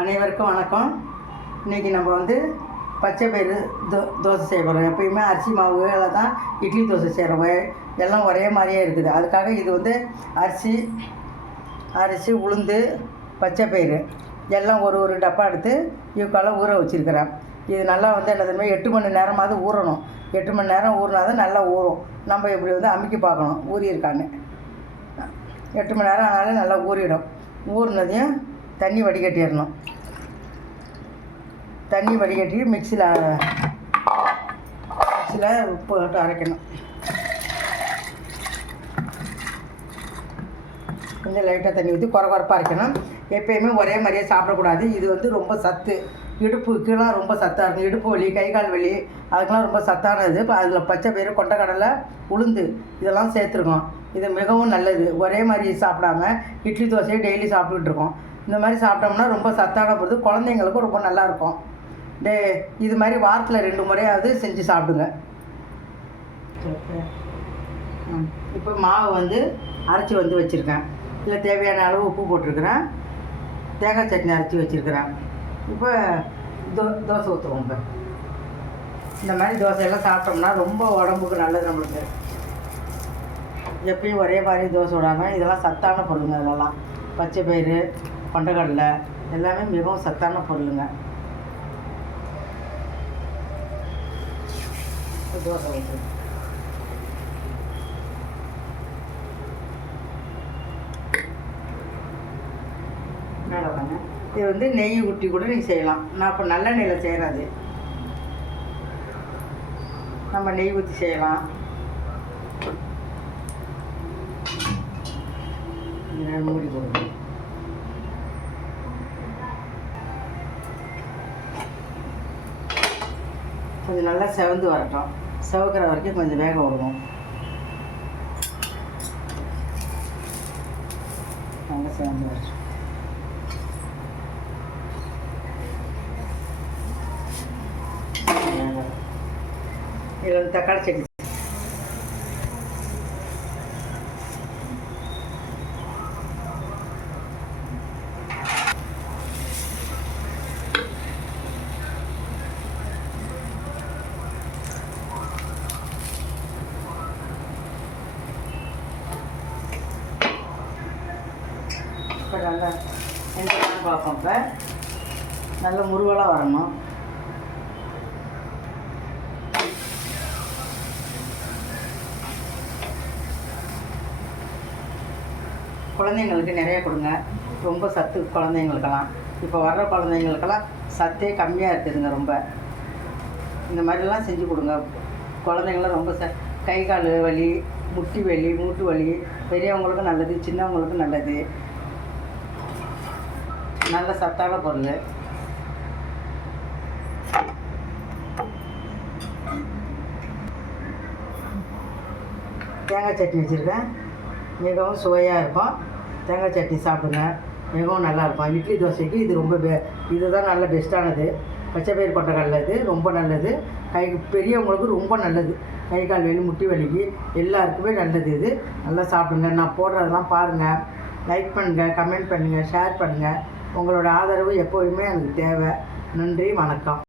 அனைவருக்கும் வணக்கம். இன்றைக்கி நம்ம வந்து பச்சை பயிறு தோசை செய்ய போகிறோம். எப்பயுமே அரிசி மாவுல தான் இட்லி தோசை செய்கிறோம். எல்லாம் ஒரே மாதிரியே இருக்குது. அதுக்காக இது வந்து அரிசி உளுந்து பச்சை பயிறு எல்லாம் ஒரு டப்பா எடுத்து இவக்கால ஊற வச்சுருக்கிறேன். இது நல்லா வந்து என்னதுமே 8 மணி நேரமாவது ஊறணும். 8 மணி நேரம் ஊறினா தான் நல்லா ஊறும். நம்ம இப்படி வந்து அமுக்கி பார்க்கணும் ஊறியிருக்கான்னு. 8 மணி நேரம் ஆனாலும் நல்லா ஊறிடும். ஊறினதையும் தண்ணி வடிகட்டிடணும். தண்ணி வடிகட்டி மிக்சியில் உப்பு போட்டு அரைக்கணும். கொஞ்சம் லைட்டாக தண்ணி ஊற்றி குறப்பாக அரைக்கணும். எப்பயுமே ஒரே மாதிரியே சாப்பிடக்கூடாது. இது வந்து ரொம்ப சத்து, இடுப்புக்கெலாம் ரொம்ப சத்தாக இருக்கும். இடுப்பு வலி, கை கால் வலி அதுக்கெலாம் ரொம்ப சத்தானது. இப்போ அதில் பச்சை பயிறு, கொண்டைக்கடலை, உளுந்து இதெல்லாம் சேர்த்துருக்கோம். இது மிகவும் நல்லது. ஒரே மாதிரி சாப்பிடாம இட்லி தோசையை டெய்லி சாப்பிட்டுட்டு இருக்கோம். இந்த மாதிரி சாப்பிட்டோம்னா ரொம்ப சத்தான பொழுது குழந்தைங்களுக்கும் ரொம்ப நல்லாயிருக்கும். இது மாதிரி வாரத்தில் 2 முறையாவது செஞ்சு சாப்பிடுங்க. இப்போ மாவு வந்து அரைச்சி வந்து வச்சுருக்கேன். இதில் தேவையான அளவு உப்பு போட்டிருக்கிறேன். தேங்காய் சட்னி அரைச்சி வச்சுருக்கிறேன். இப்போ தோசை ஊற்றுவோம். இப்போ இந்த மாதிரி தோசையெல்லாம் சாப்பிட்டோம்னா ரொம்ப உடம்புக்கு நல்லது. நம்மளுக்கு எப்பயும் ஒரே மாதிரி தோசை விடாமல் இதெல்லாம் சத்தான பொருளுங்க. இதெல்லாம் பச்சை பயிறு, கொண்டைக்கடலை எல்லாமே மிகவும் சத்தான பொருளுங்க. தோசை ஊற்று மேலே வாங்க. இது வந்து நெய் ஊற்றி கூட நீங்கள் செய்யலாம். நான் இப்போ நல்லெண்ணெயில் செய்கிறது. நம்ம நெய் ஊற்றி செய்யலாம். மூடி போடுங்க. கொஞ்சம் நல்லா செவந்து வரட்டும். செவக்கிற வரைக்கும் கொஞ்சம் வேக விடுவோம். நல்லா செவந்து வரட்டும். இதில் வந்து தக்காளி சட்னி இப்போ நல்லா எந்த பார்ப்போம். இப்போ நல்ல முருகலாக வரணும். குழந்தைங்களுக்கு நிறைய கொடுங்க. ரொம்ப சத்து குழந்தைங்களுக்கெல்லாம். இப்போ வர்ற குழந்தைங்களுக்கெல்லாம் சத்தே கம்மியாக இருக்குதுங்க. ரொம்ப இந்த மாதிரிலாம் செஞ்சு கொடுங்க. குழந்தைங்களாம் ரொம்ப கை கால் வலி, முட்டி வலி, மூட்டு வலி பெரியவங்களுக்கும் நல்லது, சின்னவங்களுக்கும் நல்லது. நல்ல சத்தான பொருள். தேங்காய் சட்னி வச்சுருக்கேன். மிகவும் சுவையாக இருக்கும். தேங்காய் சட்னி சாப்பிடுங்க. மிகவும் நல்லாயிருக்கும். இட்லி தோசைக்கு இது ரொம்ப இதுதான் நல்ல பெஸ்ட்டானது. பச்சை பயிறு கொண்டைக்கடலை இது ரொம்ப நல்லது. பெரியவங்களுக்கு ரொம்ப நல்லது. கை கால் வலி, முட்டி வலிக்கு எல்லாருக்குமே நல்லது. இது நல்லா சாப்பிடுங்க. நான் போடுறதெல்லாம் பாருங்கள். லைக் பண்ணுங்கள், கமெண்ட் பண்ணுங்கள், ஷேர் பண்ணுங்கள். உங்களோட ஆதரவு எப்போதுமே எனக்கு தேவை. நன்றி, வணக்கம்.